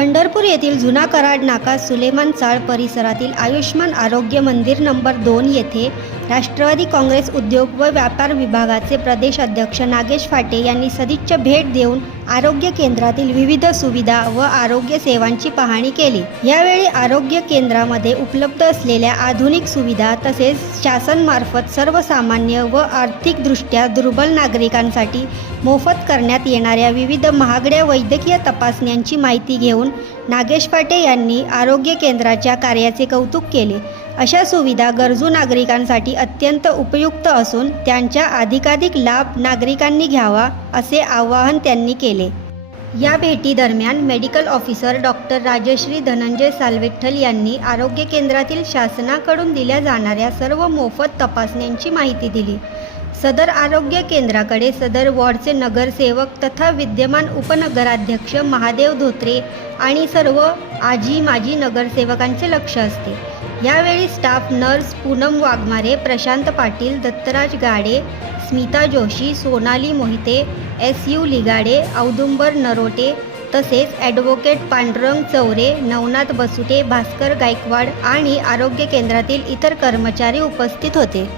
पंढरपूर येथील जुना कराड नाका सुलेमान चाळ परिसरातील आयुष्मान आरोग्य मंदिर नंबर 2 येथे राष्ट्रवादी काँग्रेस उद्योग व व्यापार विभागाचे प्रदेश अध्यक्ष नागेश फाटे यांनी सदिच्छा भेट देऊन आरोग्य केंद्रातील विविध सुविधा व आरोग्य सेवांची पाहणी केली। यावेळी आरोग्य केंद्रामध्ये उपलब्ध असलेल्या आधुनिक सुविधा तसेच शासनामार्फत सर्वसामान्य व आर्थिकदृष्ट्या दुर्बल नागरिकांसाठी मोफत करण्यात येणाऱ्या विविध महागड्या वैद्यकीय तपासण्यांची माहिती घेऊन नागेश फाटे यांनी आरोग्य केंद्राच्या कार्याचे कौतुक केले। अशा सुविधा गरजू नागरिकांसाठी अत्यंत उपयुक्त असून त्यांचा अधिकाधिक लाभ नागरिकांनी घ्यावा असे आवाहन त्यांनी केले। या भेटीदरम्यान medical officer doctor Rajshri Dhananjay Salvitthal यांनी आरोग्य केंद्रातील शासनाकडून दिल्या जाणाऱ्या सर्व मोफत तपासण्यांची माहिती दिली। सदर आरोग्य केंद्राकडे सदर वॉर्डचे नगरसेवक तथा विद्यमान उपनगराध्यक्ष महादेव धोत्रे आणि सर्व आजी माजी नगरसेवकांचे लक्ष असते। यावेळी स्टाफ नर्स पूनम वाघमारे, प्रशांत पाटील, दत्तराज गाडे, स्मिता जोशी, सोनाली मोहिते, SU लिगाडे, औदुंबर नरोटे तसेच ॲडव्होकेट पांडुरंग चौरे, नवनाथ बसुटे, भास्कर गायकवाड आणि आरोग्य केंद्रातील इतर कर्मचारी उपस्थित होते।